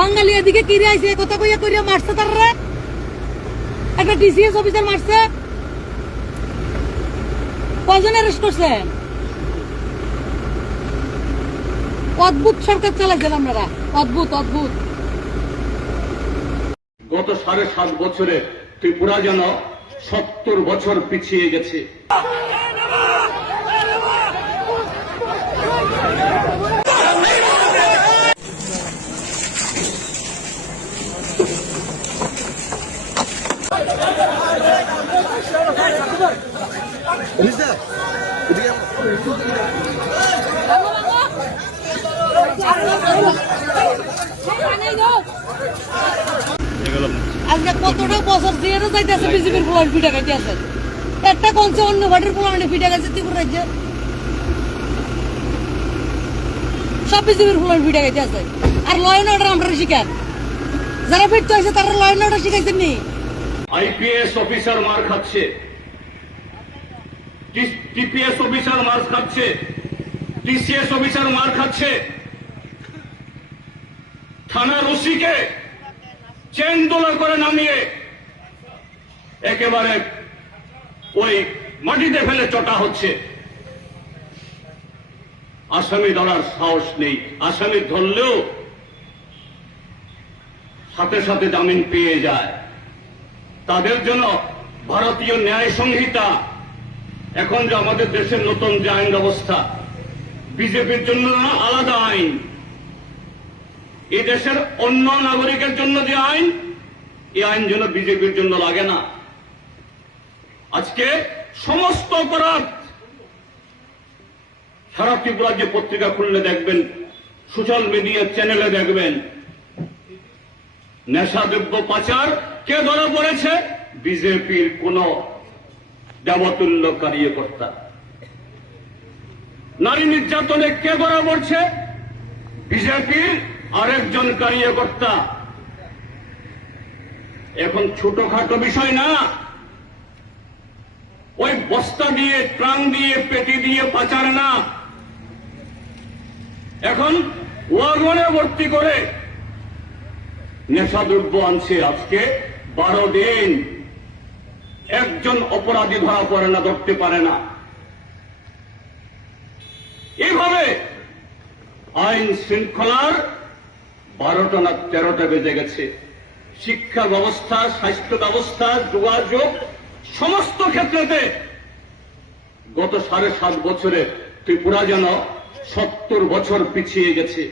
বাঙালি এদিকে কিরে আইছে কথা কইয়া কইয়া মারছে তাররা? একটা ডিসিএস অফিসার মারছে। কয়জন অ্যারেস্ট করছে? অদ্ভুত সরকার চালাইছেন আপনারা। অদ্ভুত অদ্ভুত। গত সাড়ে সাত বছরে ত্রিপুরা যেন সত্তর বছর পিছিয়ে গেছে। আজকে কতটা বছর দিয়ে যাইতেছে বিজেপির পোলার পিঠা খাইতে আছে একটা কমছে অন্য পার্টির পোলার পিঠা খাইছে, ত্রিপুরা রাজ্যে। সব বিজেপির পোলার পিঠা খাইতে আছে আর লয়ন অর্ডার আমরা শিখান যারা ফিরতে হয়েছে তারা লয়ন অর্ডার শিখাইছেন নি? আইপিএস অফিসার মার খাচ্ছে। টিপিএস অফিসার মার খাচ্ছে। টিসিএস অফিসার মার খাচ্ছে। থানার ওসিকে চেন দোলা করে নামিয়ে একেবারে ওই মাটিতে ফেলে চটা হচ্ছে। আসামি ধরার সাহস নেই। আসামি ধরলেও সাথে সাথে জামিন পেয়ে যায়। তাদের জন্য ভারতীয় ন্যায় সংহিতা। এখন যে আমাদের দেশের নতুন যে আইন ব্যবস্থা, বিজেপির জন্য আলাদা আইন। এই দেশের অন্য নাগরিকের জন্য যে আইন এই আইন যেন বিজেপির জন্য লাগে না। আজকে সমস্ত অপরাধ সারা ত্রিপুরা যে পত্রিকা খুললে দেখবেন সোশ্যাল মিডিয়া চ্যানেলে দেখবেন নেশাদ্রব্য পাচার কে ধরা পড়েছে? বিজেপির কোন দেবতুল্য কার্যকর্তা নারী নির্যাতনে কে ধরা পড়ছে? বিজেপির আরেকজন কার্যকর্তা এখন ছোটখাটো বিষয় না। ওই বস্তা দিয়ে ট্রাং দিয়ে, পেটি দিয়ে পাচার না। এখন ওয়াগনে ভর্তি করে নেশাদ্রব্য আনছে আজকে। বারো দিন একজন অপরাধী ধরা পড়ে না, ধরতে পারে না। এভাবে আইন শৃঙ্খলার বারোটা না তেরোটা বেজে গেছে। শিক্ষা ব্যবস্থা, স্বাস্থ্য ব্যবস্থা, যোগাযোগ, সমস্ত ক্ষেত্রেতে গত সাড়ে সাত বছরে ত্রিপুরা যেন সত্তর বছর পিছিয়ে গেছে।